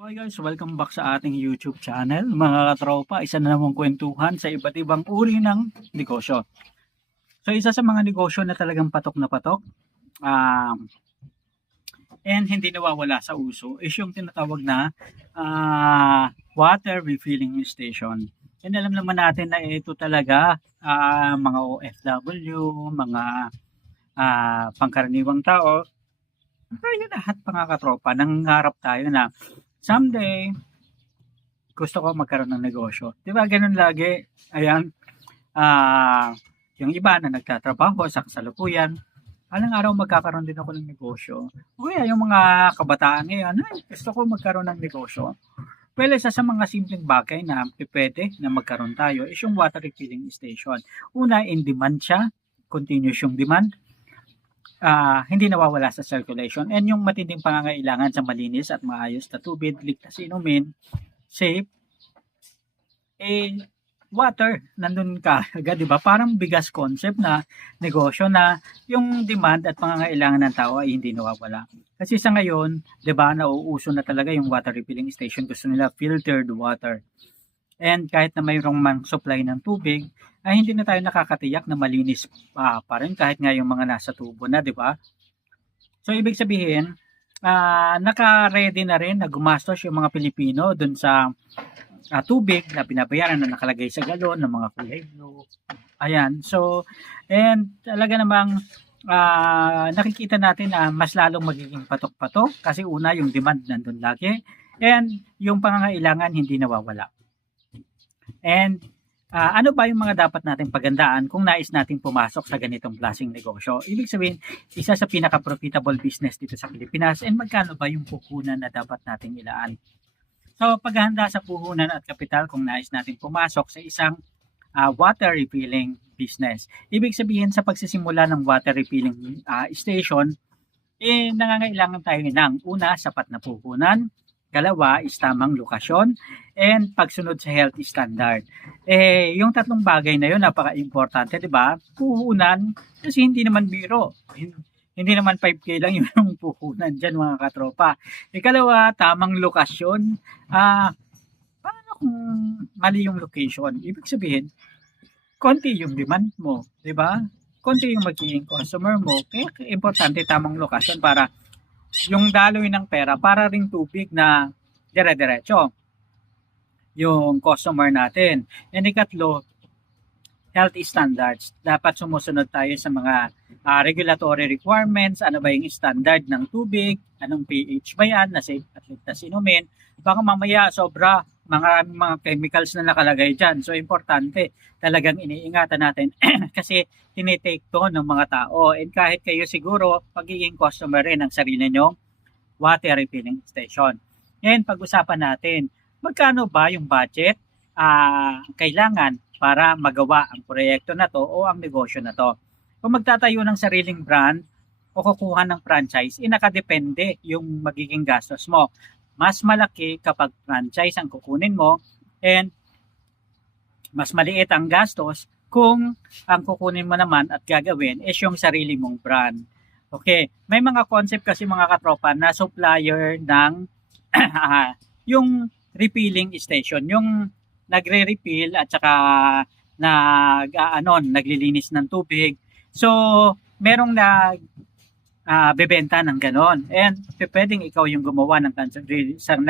Okay guys, welcome back sa ating YouTube channel. Mga katropa, isa na namang kwentuhan sa iba't ibang uri ng negosyo. So isa sa mga negosyo na talagang patok na patok and hindi nawawala sa uso is yung tinatawag na water refilling station. And alam naman natin na ito talaga mga OFW, mga pangkaraniwang tao, tayo lahat mga katropa, nangarap tayo na someday, gusto ko magkaroon ng negosyo. Di ba ganun lagi? Ayan, yung iba na nagtatrabaho sa kasalukuyan, alang araw magkakaroon din ako ng negosyo. Kaya yung mga kabataan ngayon, ay, gusto ko magkaroon ng negosyo. Well, isa sa mga simpleng bagay na pwede na magkaroon tayo is yung water refilling station. Una, in demand siya, continuous yung demand. Hindi nawawala sa circulation, and yung matinding pangangailangan sa malinis at maayos na tubig, ligtas inumin, safe, water, nandun ka agad, di ba? Parang bigas concept na negosyo na yung demand at pangangailangan ng tao ay hindi nawawala. Kasi sa ngayon, di ba, nauuso na talaga yung water refilling station. Gusto nila filtered water. And kahit na mayroong mang supply ng tubig, ay hindi na tayo nakakatiyak na malinis pa rin kahit nga yung mga nasa tubo na, di ba? So, ibig sabihin, naka-ready na rin na gumastos yung mga Pilipino dun sa tubig na pinabayaran na nakalagay sa galon ng mga kulay blue. Ayan. So, and talaga namang nakikita natin na mas lalong magiging patok-patok kasi una, yung demand nandun lagi, and yung pangangailangan hindi nawawala. And ano ba yung mga dapat natin pagandaan kung nais natin pumasok sa ganitong klaseng negosyo? Ibig sabihin, isa sa pinaka-profitable business dito sa Pilipinas, and magkano ba yung puhunan na dapat nating ilaan? So, paghahanda sa puhunan at kapital kung nais natin pumasok sa isang water refilling business. Ibig sabihin, sa pagsisimula ng water refilling station, nangangailangan tayo ng una, sapat na puhunan. Kalawa is tamang lokasyon, and pagsunod sa health standard. Yung tatlong bagay na yun, napaka-importante, di ba? Puhunan, kasi hindi naman biro. Hindi naman 5K lang yung puhunan dyan, mga katropa. Ikalawa, tamang lokasyon. Paano kung mali yung location? Ibig sabihin, konti yung demand mo, di ba? Konti yung magiging customer mo. Kaya importante tamang lokasyon para yung daloy ng pera para ring tubig na dire-diretso yung customer natin. And ikatlo, health standards. Dapat sumusunod tayo sa mga regulatory requirements. Ano ba yung standard ng tubig? Anong pH ba yan? Na safe at ligtas inumin. Baka mamaya sobra mga chemicals na nakalagay dyan. So, importante talagang iniingatan natin kasi tinitake to ng mga tao. And kahit kayo siguro, pagiging customer rin ng sarili nyong water refilling station. Ngayon, pag-usapan natin, magkano ba yung budget kailangan para magawa ang proyekto na to o ang negosyo na to. Kung magtatayo ng sariling brand o kukuha ng franchise, nakadepende yung magiging gastos mo. Mas malaki kapag franchise ang kukunin mo, and mas maliit ang gastos kung ang kukunin mo naman at gagawin is yung sarili mong brand. Okay, may mga concept kasi mga katropa na supplier ng yung refilling station, yung nagre-refill at saka naglilinis ng tubig. So, merong bebenta ng ganon. And pwedeng ikaw yung gumawa ng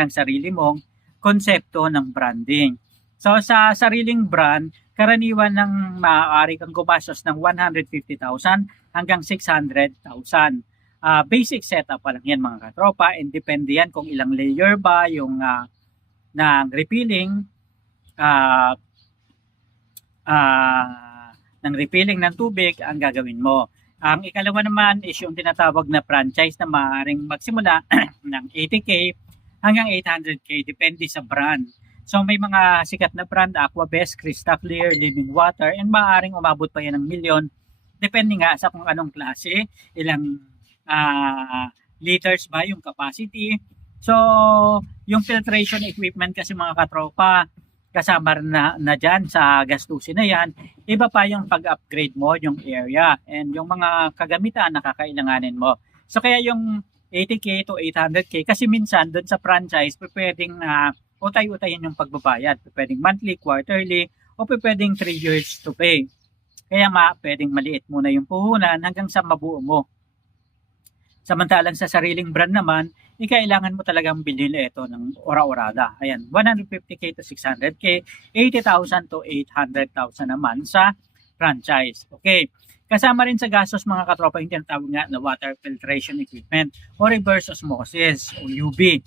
sarili mong konsepto ng branding. So sa sariling brand, karaniwan ng maaari kang gumastos ng 150,000 hanggang 600,000. Basic setup pa lang yan mga katropa, and depende yan kung ilang layer ba yung ng refilling ng refilling ng tubig ang gagawin mo. Ang ikalawa naman is yung tinatawag na franchise na maaaring magsimula ng 80K hanggang 800K, depende sa brand. So may mga sikat na brand, Aquabest, Crystal Clear, Living Water, and maaaring umabot pa yan ng milyon. Depende nga sa kung anong klase, ilang liters ba yung capacity. So yung filtration equipment kasi mga katropa, kasama na dyan sa gastusin na yan, iba pa yung pag-upgrade mo yung area and yung mga kagamitan na kakailanganin mo. So kaya yung 80K to 800K kasi minsan doon sa franchise pwedeng utay-utayin yung pagbabayad. Pwedeng monthly, quarterly, o pwedeng 3 years to pay. Kaya pwedeng maliit muna yung puhunan hanggang sa mabuo mo. Samantalang sa sariling brand naman, kailangan mo talagang bilhin ito ng ora-orada. Ayan, 150K to 600K, 80,000 to 800,000 naman sa franchise. Okay. Kasama rin sa gastos mga katropa yung tinatawag nga na water filtration equipment o reverse osmosis o UV.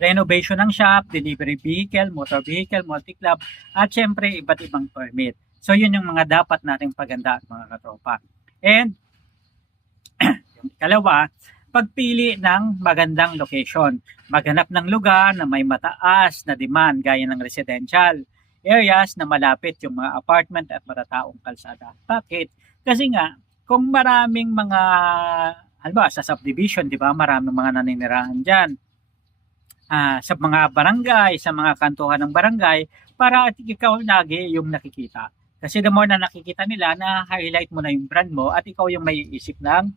Renovation ng shop, delivery vehicle, motor vehicle, multi-club, at syempre iba't ibang permit. So yun yung mga dapat nating pagandaan mga katropa. And yung ikalawa, pagpili ng magandang location. Maghanap ng lugar na may mataas na demand gaya ng residential areas na malapit yung mga apartment at matataong kalsada. Bakit? Kasi nga, kung maraming mga, halimbawa sa subdivision, di ba, maraming mga naninirahan dyan. Sa mga barangay, sa mga kantuhan ng barangay, para ikaw lagi yung nakikita. Kasi the more na nakikita nila, na-highlight mo na yung brand mo at ikaw yung may isip ng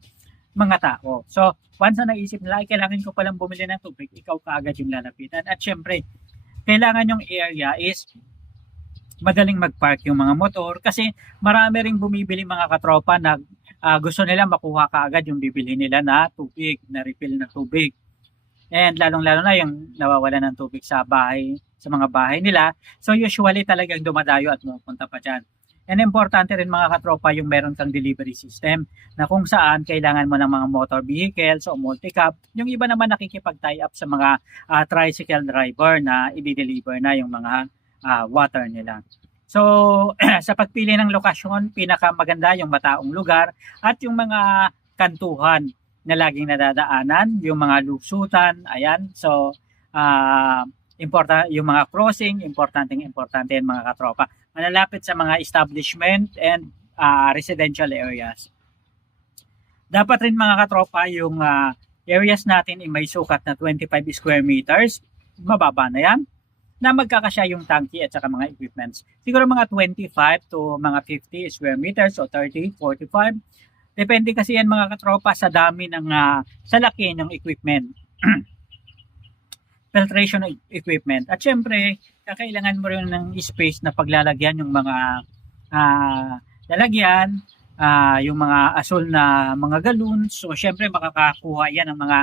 mga tao. So, once na naisip nila, kailangan ko palang bumili ng tubig, ikaw kaagad yung lalapitan. At syempre, kailangan yung area is madaling mag-park yung mga motor kasi marami ring bumibili mga katropa na gusto nila makuha kaagad yung bibili nila na tubig, na refill na tubig. And lalong-lalo na yung nawawala ng tubig sa bahay, sa mga bahay nila. So, usually talagang dumadayo at pupunta pa dyan. And importante rin mga katropa yung meron kang delivery system na kung saan kailangan mo ng mga motor vehicles o multi-cab. Yung iba naman nakikipag-tie up sa mga tricycle driver na i-deliver na yung mga water nila. So, sa pagpili ng lokasyon, pinakamaganda yung mataong lugar at yung mga kantuhan na laging nadadaanan, yung mga lusutan, ayan. So, yung mga crossing, importante yan mga katropa. Malalapit sa mga establishment and residential areas. Dapat rin mga katropa yung areas natin ay may sukat na 25 square meters. Mababa na yan. Na magkakasya yung tangke at saka mga equipments. Siguro mga 25 to mga 50 square meters o 30, 45. Depende kasi yan mga katropa sa dami ng sa laki ng equipment. Filtration equipment. At syempre, kakailangan mo rin ng space na paglalagyan yung mga lalagyan, yung mga asul na mga galoons. So, syempre, makakakuha yan ng mga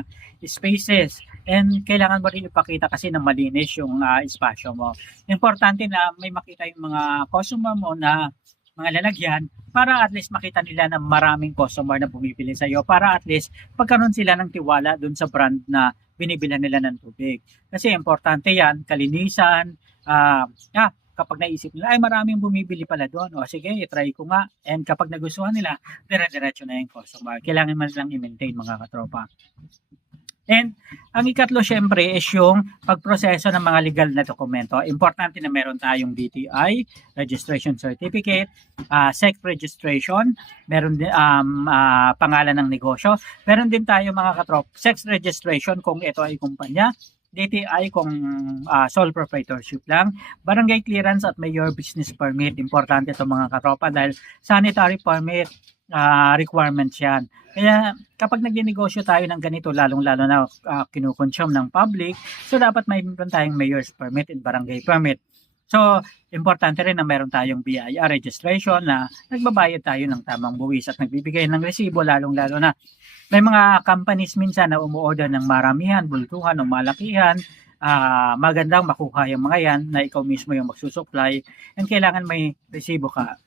spaces. And kailangan mo rin ipakita kasi na malinis yung espasyo mo. Importante na may makita yung mga customer mo na mga lalagyan para at least makita nila na maraming customer na bumibili sa iyo para at least pagkaroon sila ng tiwala dun sa brand na binibilan nila ng tubig. Kasi importante yan, kalinisan, kapag naisip nila, ay maraming bumibili pala doon. O sige, i-try ko nga. And kapag nagustuhan nila, dire-diretso na yung customer. Kailangan man lang i-maintain mga katropa. And ang ikatlo syempre is yung pagproseso ng mga legal na dokumento. Importante na meron tayong DTI, Registration Certificate, SEC registration, meron din pangalan ng negosyo. Meron din tayo mga katrop, SEC registration kung ito ay kumpanya, DTI kung sole proprietorship lang, barangay clearance at mayor business permit. Importante ito mga katropa dahil sanitary permit requirements yan. Kaya kapag nagninegosyo tayo ng ganito, lalong-lalo na kinukonsume ng public, so dapat mayroon tayong mayor's permit and barangay permit. So, importante rin na meron tayong BIR registration na nagbabayad tayo ng tamang buwis at nagbibigay ng resibo, lalong-lalo na may mga companies minsan na umuorder ng maramihan, bultuhan o malakihan. Magandang makuha yung mga yan na ikaw mismo yung magsusupply and kailangan may resibo ka.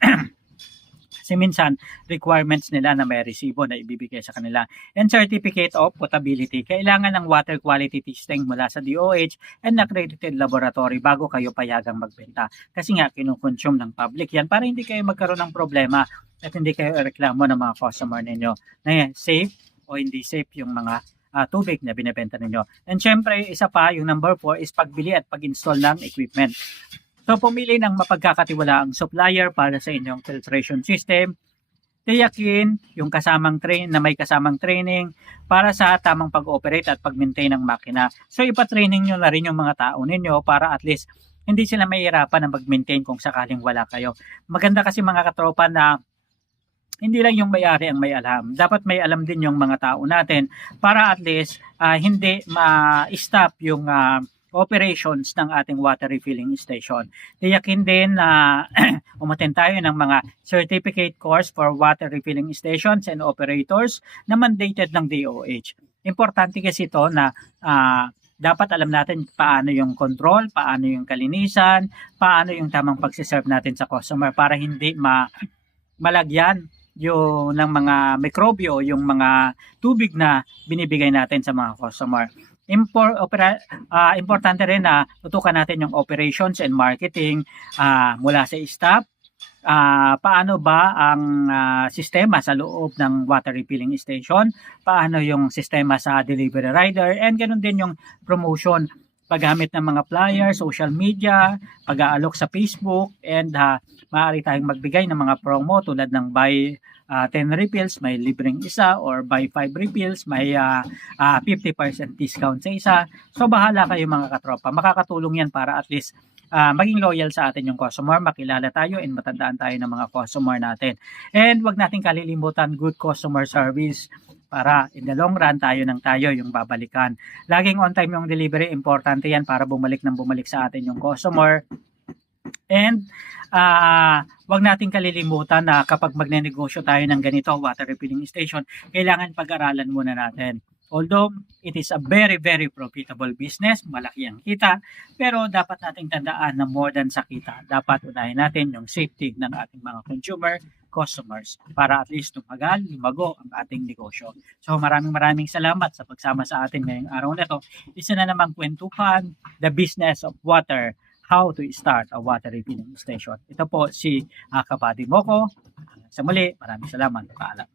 Kasi minsan, requirements nila na may resibo na ibibigay sa kanila. And certificate of potability. Kailangan ng water quality testing mula sa DOH and accredited laboratory bago kayo payagang magbenta. Kasi nga, kinukonsume ng public yan para hindi kayo magkaroon ng problema at hindi kayo reklamo ng mga customer ninyo na safe o hindi safe yung mga tubig na binibenta ninyo. And syempre, isa pa, yung number 4 is pagbili at pag-install ng equipment. So, pumili ng mapagkakatiwalaang supplier para sa inyong filtration system. Tiyakin yung na may kasamang training para sa tamang pag-operate at pag-maintain ng makina. So, ipa-training nyo na rin yung mga tao ninyo para at least hindi sila mahihirapan na mag-maintain kung sakaling wala kayo. Maganda kasi mga katropa na hindi lang yung may-ari ang may alam. Dapat may alam din yung mga tao natin para at least hindi ma-stop yung operations ng ating water refilling station. Tiyakin din na umattend tayo ng mga certificate course for water refilling stations and operators na mandated ng DOH. Importante kasi ito na dapat alam natin paano yung control, paano yung kalinisan, paano yung tamang pagsiserve natin sa customer para hindi malagyan yung ng mga mikrobyo, yung mga tubig na binibigay natin sa mga customer. Importante rin na tutukan natin yung operations and marketing mula sa staff. Paano ba ang sistema sa loob ng water refilling station? Paano yung sistema sa delivery rider? And ganun din yung promotion, paggamit ng mga flyer, social media, pag-aalok sa Facebook, and maaari tayong magbigay ng mga promo tulad ng buy 10 refills, may libreng isa, or buy 5 refills, may 50% discount sa isa. So bahala kayo mga katropa. Makakatulong yan para at least maging loyal sa atin yung customer, makilala tayo, and matandaan tayo ng mga customer natin. And wag nating kalilimutan good customer service para in the long run tayo yung babalikan. Laging on time yung delivery, importante yan para bumalik sa atin yung customer. And wag nating kalilimutan na kapag magnenegosyo tayo ng ganito, water refilling station, kailangan pag-aralan muna natin. Although it is a very, very profitable business, malaki ang kita, pero dapat nating tandaan na more than sa kita, dapat unahin natin yung safety ng ating mga customers, para at least lumago ang ating negosyo. So maraming salamat sa pagsama sa atin ngayong araw na ito. Isa na namang kwentuhan, the business of water, how to start a water refilling station. Ito po si Kapati Moko. Sa muli, maraming salamat. Paalam.